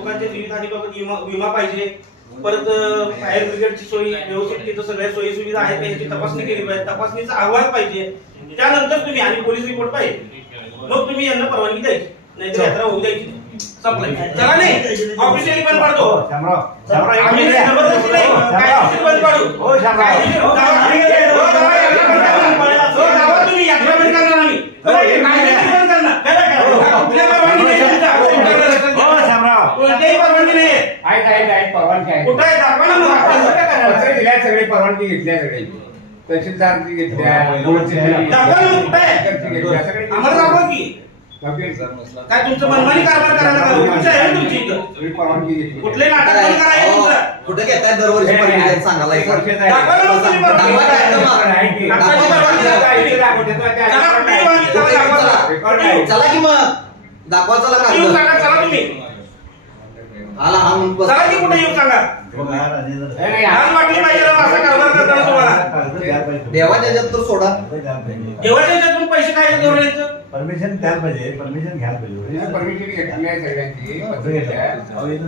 लोकांच्या जीवितहानीबाबत विमा पाहिजे, परत फायर ब्रिगेडची सोयी व्यवस्थित तिथं सगळ्या सोयी सुविधा आहेत याची तपासणी केली पाहिजे, तपासणीचा अहवाल पाहिजे, त्यानंतर तुम्ही आणि पोलीस रिपोर्ट पाहिजे, मग तुम्ही यांना परवानगी द्यायची, नाहीतर यात्रा होऊ द्यायची. संपलं. चला नाही ऑफिशियली बंद पाडतो. आम्ही जबरदस्ती नाही, कायदेशीर बंद पाडू. कायदेशीर तुम्ही यात्रा बंद करणार, आम्ही कायदेशीर बंद करणार. कुठल्या परवानगी नाही, कोणत्याही परवानगी नाही. परवानगी आहे कुठे आहे दाखवा ना मग. सगळे परवानगी घेतल्या, सगळे तहसीलदारची घेतल्या, दाखवा ना मग कुठे आहे, आम्हाला दाखवा की. काय तुमचं मनमानी कारभार करायला का हुकूमशाही आहे तुमची इथं? परवानगी घेतली. कुठले नाटक बंद करायचं तुमचं? कुठे घेताय दरवर्षी परमिशन सांगायला दाखवा ना मग तुम्ही परवानगी. चला कुठे वांगी, चला दाखवा चला. चला की मग दाखवा, चला येऊन का सांगा, चला तुम्ही. आला हा म्हणून बस. चला की कुठे येऊन सांगा. आज वाटली पाहिजे ना असा कारभार करताना तुम्हाला. देवाच्या ह्याच्यात तर सोडा. देवाच्या ह्याच्यातून पैसे काय धोरण यायचं? परमिशन द्यायला पाहिजे, परमिशन घ्यायला पाहिजे. परमिशन घेतली आहे सगळ्यांची, पत्र घेतल्या.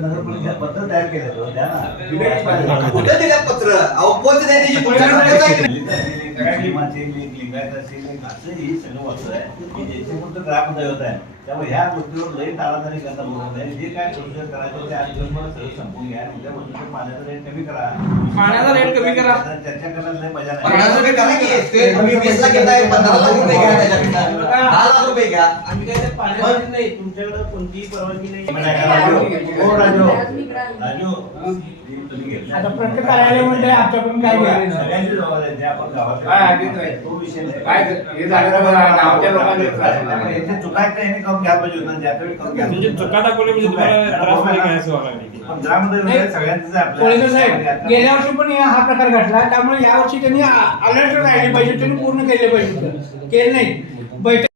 नगर पोलिस पत्र तयार केलं होतं, द्या ना. कुठे दिल्यात पत्र? अहो पोच द्या त्याची, तुमच्याकडे आहे की नाही? लिंगायत असेल असंही सगळं वस्तू आहे की ज्याचे फक्त ग्रामदैवत आहे, त्यामुळे ह्या गोष्टीवर लई टाळाटाळी करता बोलत नाही. जे काय प्रोसिजर करायचं ते आज दिवसभर सगळं संपून घ्या. उद्या म्हणून पाण्याचा रेट कमी करा, पाण्याचा रेट कमी करा. चर्चा करण्यात लई मजा नाही. 50 रुपये करा की. ते तुम्ही 20 ला घेताय, 15 लाख रुपये घ्या त्याच्याकडनं, 10 लाख रुपये घ्या. आम्ही काय त्या पाण्याची नाही, तुमच्याकडे कोणतीही परवानगी नाही. हो राजू, राजू तुम्ही घेतलं. आता प्रत्येक कार्यालयामध्ये आमच्याकडून काय घ्यायला सगळ्यांची जबाबदारी आहे, जे आपण गावात हा, अगदीच आहे. तो विषय नाही. काय हे झालं बघा, गावच्या लोकांना त्यामुळे याचे चुकायचं नाही, करून घ्यायला पाहिजे होतं, ज्यावेळी करून घ्यायला म्हणजे चुका दाखवल्या म्हणजे तुम्हाला त्रास नाही काय असं व्हायला लागले. पण ग्रामदैवत सगळ्यांचंच आहे आपल्या. पोलीस साहेब गेल्या वर्षी पण हा प्रकार घडला, त्यामुळे या वर्षी त्यांनी अलर्ट राहिले पाहिजे, त्यांनी पूर्ण केले पाहिजे. केलं नाही बैठक